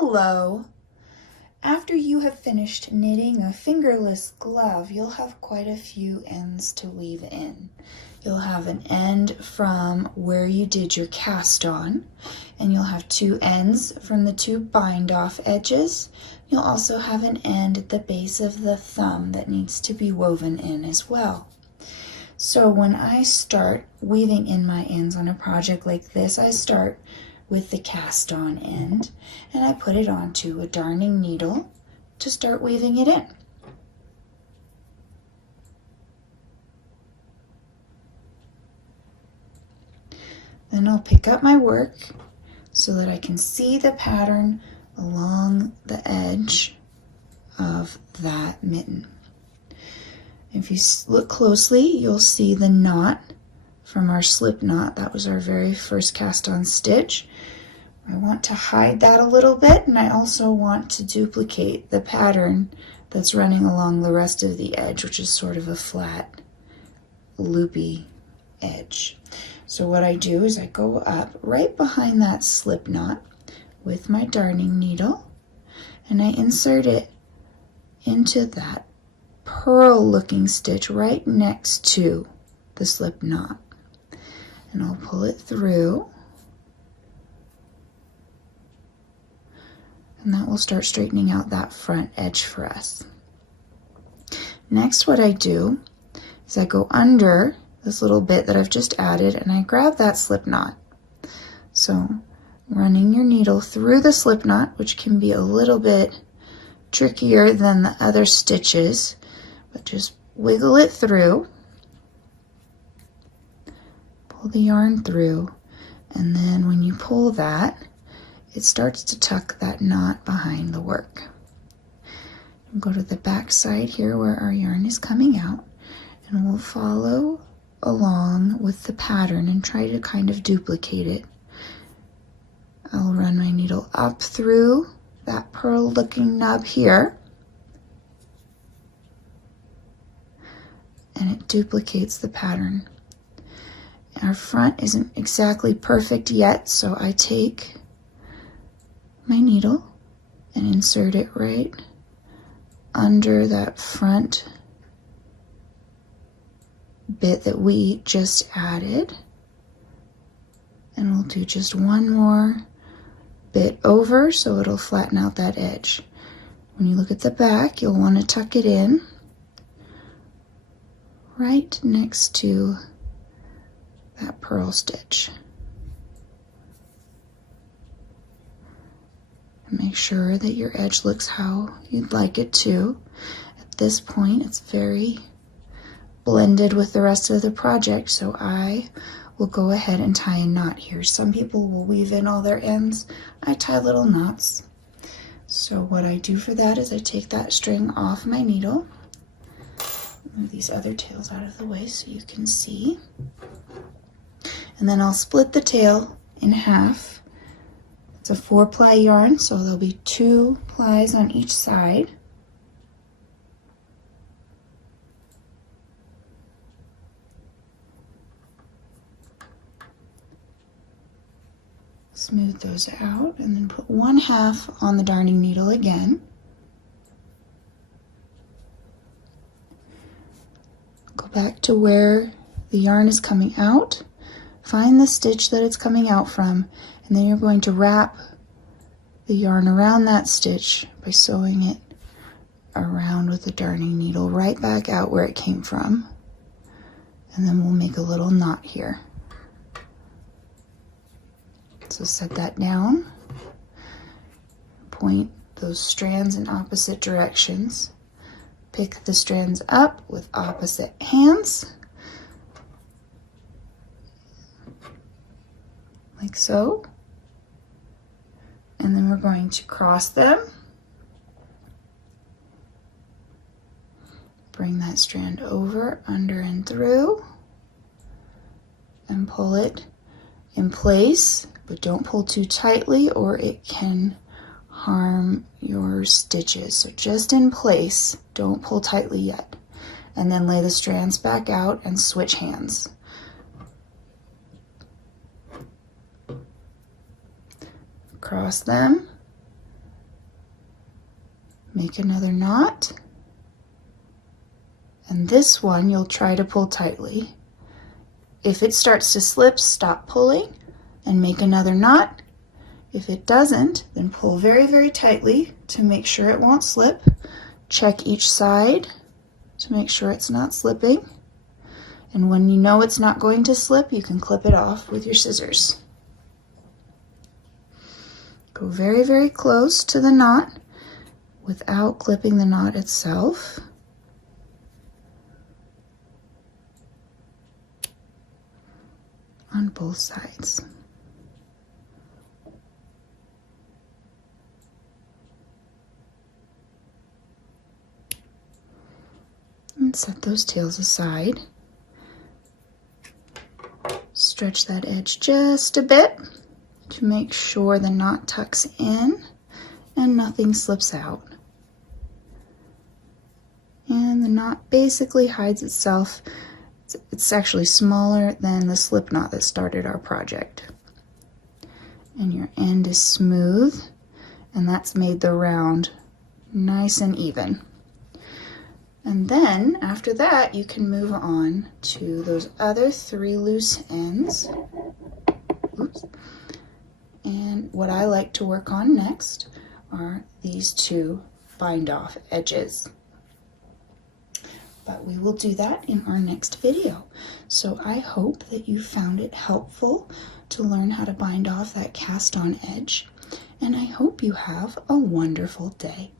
Hello! After you have finished knitting a fingerless glove, you'll have quite a few ends to weave in. You'll have an end from where you did your cast on, and you'll have two ends from the two bind off edges. You'll also have an end at the base of the thumb that needs to be woven in as well. So when I start weaving in my ends on a project like this, I start with the cast on end and I put it onto a darning needle to start weaving it in. Then I'll pick up my work so that I can see the pattern along the edge of that mitten. If you look closely, you'll see the knot from our slip knot. That was our very first cast on stitch. I want to hide that a little bit, and I also want to duplicate the pattern that's running along the rest of the edge, which is sort of a flat, loopy edge. So what I do is I go up right behind that slip knot with my darning needle, and I insert it into that pearl looking stitch right next to the slip knot. And I'll pull it through, and that will start straightening out that front edge for us. Next, what I do is I go under this little bit that I've just added and I grab that slip knot. So running your needle through the slip knot, which can be a little bit trickier than the other stitches, but just wiggle it through, pull the yarn through, and then when you pull that, it starts to tuck that knot behind the work. We'll go to the back side here where our yarn is coming out, and we'll follow along with the pattern and try to kind of duplicate it. I'll run my needle up through that pearl looking nub here, and it duplicates the pattern. Our front isn't exactly perfect yet, so I take my needle and insert it right under that front bit that we just added, and we'll do just one more bit over so it'll flatten out that edge. When you look at the back, you'll want to tuck it in right next to that pearl stitch. And make sure that your edge looks how you'd like it to. At this point, it's very blended with the rest of the project, so I will go ahead and tie a knot here. Some people will weave in all their ends. I tie little knots. So what I do for that is I take that string off my needle, move these other tails out of the way so you can see, and then I'll split the tail in half. It's a 4-ply yarn, so there'll be 2 plies on each side. Smooth those out and then put 1/2 on the darning needle again. Go back to where the yarn is coming out, find the stitch that it's coming out from, and then you're going to wrap the yarn around that stitch by sewing it around with the darning needle right back out where it came from, and then we'll make a little knot here. So set that down, point those strands in opposite directions, pick the strands up with opposite hands, like so, and then we're going to cross them, bring that strand over, under and through, and pull it in place, but don't pull too tightly or it can harm your stitches. So just in place, don't pull tightly yet, and then lay the strands back out and switch hands. Cross them, make another knot, and this one you'll try to pull tightly. If it starts to slip, stop pulling and make another knot. If it doesn't, then pull very, very tightly to make sure it won't slip. Check each side to make sure it's not slipping. And when you know it's not going to slip, you can clip it off with your scissors. Go very, very close to the knot without clipping the knot itself. On both sides. And set those tails aside. Stretch that edge just a bit to make sure the knot tucks in and nothing slips out. And the knot basically hides itself. It's actually smaller than the slip knot that started our project. And your end is smooth, and that's made the round nice and even. And then after that, you can move on to those other 3 loose ends. Oops. And what I like to work on next are these 2 bind off edges. But we will do that in our next video. So I hope that you found it helpful to learn how to bind off that cast on edge. And I hope you have a wonderful day.